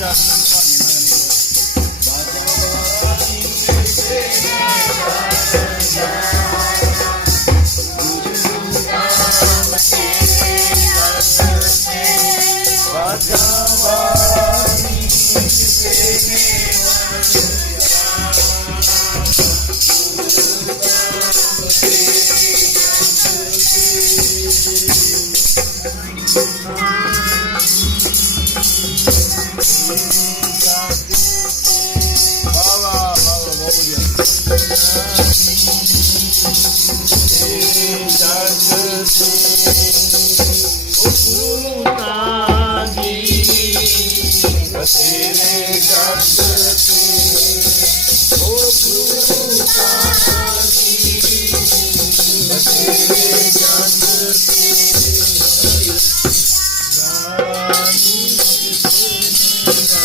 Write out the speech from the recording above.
Jesus. Raja Rani, Yeah.